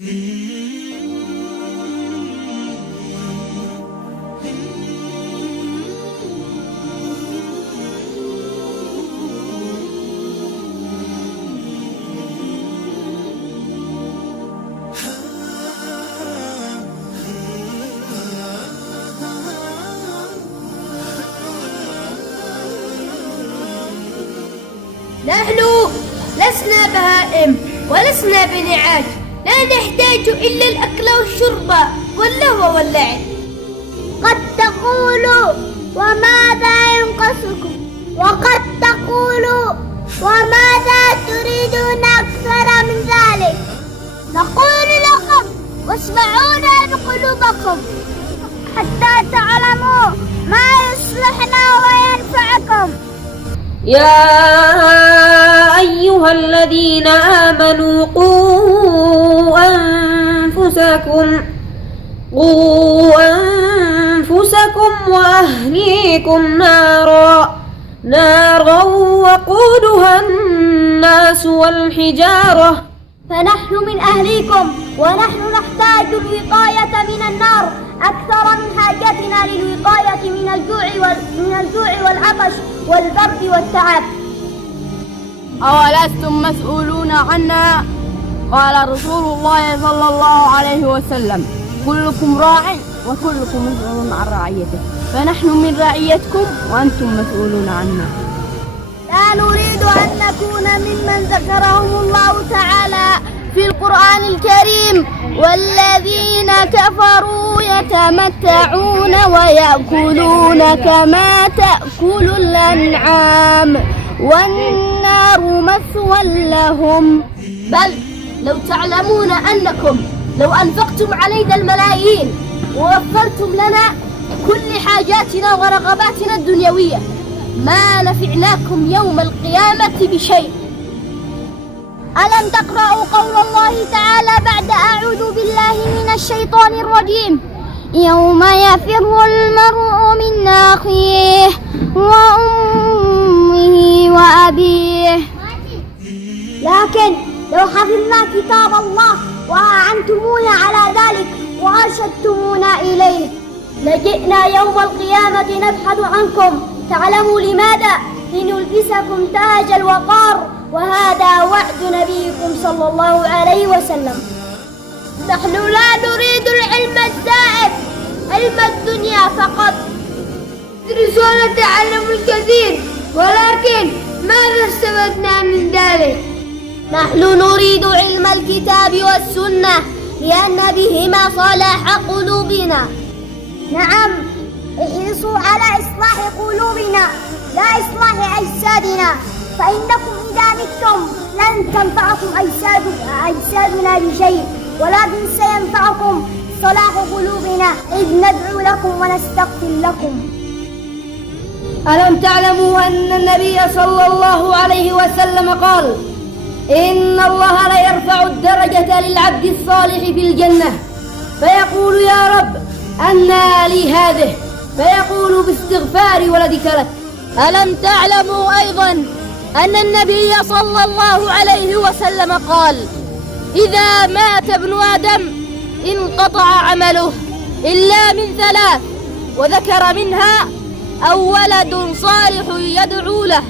نحن لسنا بهائم ولسنا بنعاج، لا نحتاج إلا الأكل والشرب واللهو واللعب. قد تقولوا وماذا ينقصكم، وقد تقولوا وماذا تريدون أكثر من ذلك. نقول لكم واسمعونا بقلوبكم حتى تعلموا ما يصلحنا وينفعكم. يا أيها الذين آمنوا قوا أنفسكم وأهليكم نارا وقودها الناس والحجارة. فنحن من أهليكم ونحن نحتاج الوقاية من النار أكثر من حاجتنا للوقاية من الجوع والعطش والبرد والتعب. أولستم مسؤولون عنا؟ قال رسول الله صلى الله عليه وسلم: كلكم راع وكلكم مسؤول عن رعيته، فنحن من رعيتكم وأنتم مسؤولون عنا. لا نريد أن نكون ممن ذكرهم الله تعالى في القرآن الكريم: والذين كفروا يتمتعون ويأكلون كما تأكل الأنعام والنار مثوى لهم. بل لو تعلمون أنكم لو أنفقتم علينا الملايين ووفرتم لنا كل حاجاتنا ورغباتنا الدنيوية ما نفعناكم يوم القيامة بشيء. ألم تقرأوا قول الله تعالى بعد أعوذ بالله من الشيطان الرجيم: يوم يفر المرء من أخيه وأمه وأبيه. لكن لو حفظنا كتاب الله وأعنتمونا على ذلك وأرشدتمونا إليه لجئنا يوم القيامة نبحث عنكم. تعلموا لماذا؟ لنلبسكم تاج الوقار، وهذا وعد نبيكم صلى الله عليه وسلم. نحن لا نريد العلم الزائف، علم الدنيا فقط. ندرس ونتعلم الكثير، ولكن ماذا استفدنا من ذلك؟ نحن نريد علم الكتاب والسنة لأن بهما صلاح قلوبنا. نعم، احرصوا على إصلاح قلوبنا لا إصلاح أجسادنا، فإنكم إذا متم لن تنفعكم أجسادنا بشيء، ولكن سينفعكم صلاح قلوبنا إذ ندعو لكم ونستغفر لكم. ألم تعلموا أن النبي صلى الله عليه وسلم قال: إن الله لا يرفع الدرجة للعبد الصالح في الجنة، فيقول: يا رب أنى لي هذه؟ فيقول: باستغفار ولدك لك. ألم تعلموا أيضا أن النبي صلى الله عليه وسلم قال: إذا مات ابن آدم انقطع عمله إلا من ثلاث، وذكر منها: أو ولد صالح يدعو له